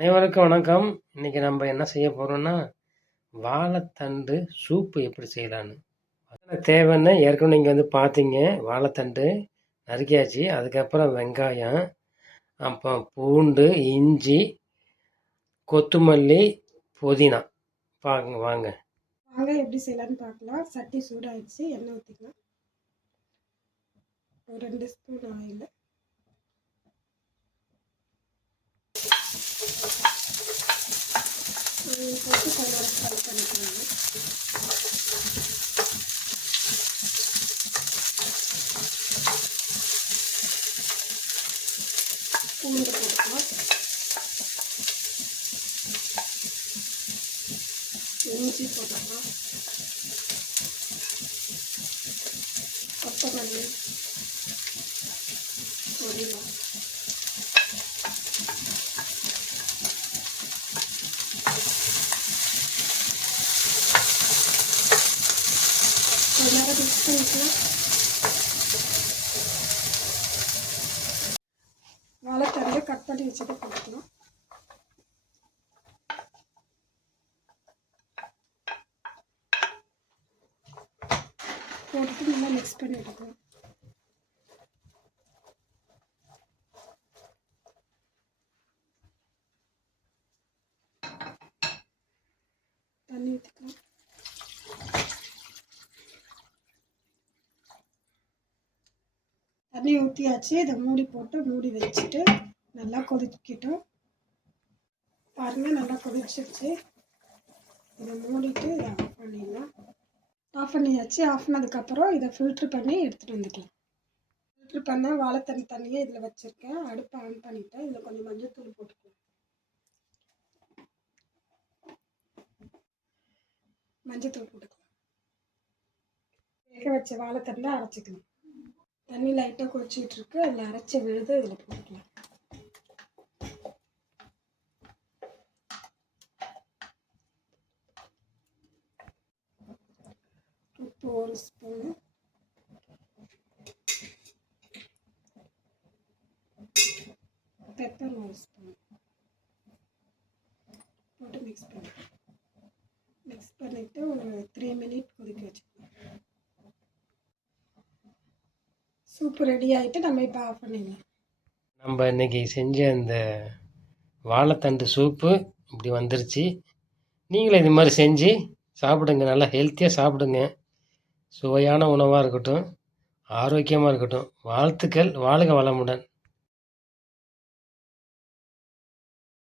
அனைவருக்கும் வணக்கம். இன்னைக்கு நம்ம என்ன செய்ய போறோம்னா, வாழைத்தண்டு சூப்பு எப்படி செய்யலான்னு. அதுக்கு தேவைன்னு ஏற்கனவே நீங்க பார்த்தீங்க. வாழைத்தண்டு நறுக்கியாச்சு. அதுக்கப்புறம் வெங்காயம், அப்புறம் பூண்டு, இஞ்சி, கொத்தமல்லி, புதினா. வாங்க வாங்க. வாங்க எப்படி செய்யலான்னு பார்க்கலாம். சட்டி சூடாயிடுச்சு, எண்ணெய் ஊற்றிக்கலாம். ஒரு 2 ஸ்பூன் ஆயில், போட்டு கொஞ்சம் ஃப்ரை பண்ணிக்கலாம். பூண்டு போட்டுக்கலாம், இஞ்சி போட்டுக்கலாம், கொத்தமல்லி, புதினா, கொஞ்ச நேரம் மிக்ஸ் பண்ணிக்கலாம். வாழைத்தண்டு கட் பண்ணி வச்சுட்டு போட்டுக்கலாம். போட்டுட்டு நல்லா மிக்ஸ் பண்ணி எடுக்கலாம். தண்ணி ஊற்றிக்கலாம். தண்ணி ஊற்றியாச்சு. இதை மூடி போட்டு மூடி வச்சுட்டு நல்லா கொதிக்கட்டும். பாருங்கள், நல்லா கொதிச்சிருச்சு. இதை மூடிட்டு இதை ஆஃப் பண்ணிடலாம். ஆஃப் பண்ணியாச்சு. ஆஃப் பண்ணதுக்கப்புறம் இதை ஃபில்ட்ரு பண்ணி எடுத்துகிட்டு வந்துக்கலாம். ஃபில்ட்ரு பண்ண வாழைத்தண்ணி தண்ணியை இதில் வச்சுருக்கேன். அடுப்பை ஆன் பண்ணிவிட்டேன். இதில் கொஞ்சம் மஞ்சள் தூள் போட்டுக்கலாம். மஞ்சள் தூள் போட்டுக்கலாம். வேக வச்ச வாழைத்தண்டை அரைச்சிக்கலாம். தண்ணி லைட்டாக கொதிச்சிட்டு இருக்கு. அதில் அரைச்சி விழுது இதில் போட்டுக்கலாம். உப்பு 1 ஸ்பூனு, பெப்பர் 1 ஸ்பூன் போட்டு மிக்ஸ் பண்ணிவிட்டு ஒரு 3 மினிட் கொதிக்க வச்சுக்கலாம். சூப்பு ரெடி ஆகிட்டு நம்ம இப்போ ஆஃப் பண்ணிடலாம். நம்ம இன்னைக்கு செஞ்ச இந்த வாழைத்தண்டு சூப்பு இப்படி வந்துருச்சு. நீங்களும் இது மாதிரி செஞ்சு சாப்பிடுங்க. நல்லா ஹெல்த்தியாக சாப்பிடுங்க. சுவையான உணவாக இருக்கட்டும், ஆரோக்கியமாக இருக்கட்டும். வாழ்த்துக்கள். வாழ்க வளமுடன்.